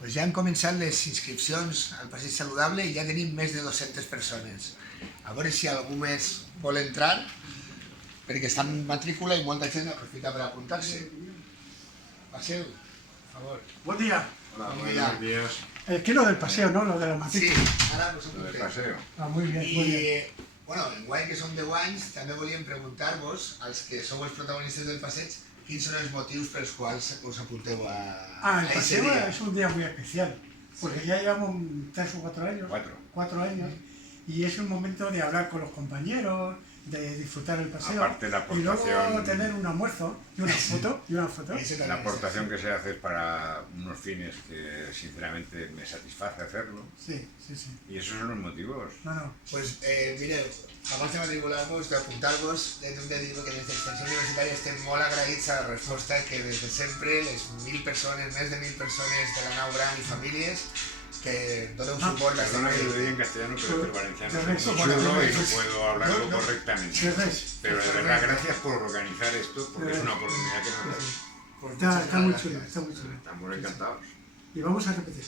Pues ja han començat les inscripcions al Passeig Saludable i ja tenim més de 200 persones. A veure si algú més vol entrar, perquè està en matrícula i molta gent aprofita per apuntar-se. Passeu, per favor. Buen día. Hola, Buen día. buenos días. ¿Qué lo del paseo, no? Lo de la Sí, matrícula. ara us Lo del apuntem. paseo. Ah, muy bien, muy bien. I, bueno, enguany que som 10 anys, també volíem preguntar-vos, als que sou els protagonistes del passeig, quins són els motius pels quals us apunteu a El ese paseo dia. es un día muy especial, porque ya llevamos 3 o 4 años. 4 años. Y es un momento de hablar con los compañeros, de disfrutar el paseo. Aparte la y luego aportación- tener un almuerzo y una foto. Ese La también aportación que se hace es para unos fines que sinceramente me satisface hacerlo. Sí, sí, sí. Y esos son los motivos. No. Pues mireu, abans de matricular-vos, d'apuntar-vos, hem de dir que des d'Extensió Universitària estem molt agraïts a la resposta que des de sempre les 1.000 persones, més de 1.000 persones de la nau gran i famílies que doneu suport a este Perdona que lo diga en proyecto. castellano, pero es que el valenciano Pero es eso, muy bueno, chulo y eso no es- puedo hablarlo no. correctamente. ¿Qué ves? Pero de verdad, gracias por organizar esto, porque es una oportunidad que nos dais. Pues Está muchas muy gracias. chulo, está muy chulo. Estamos encantados. Y vamos a repetir.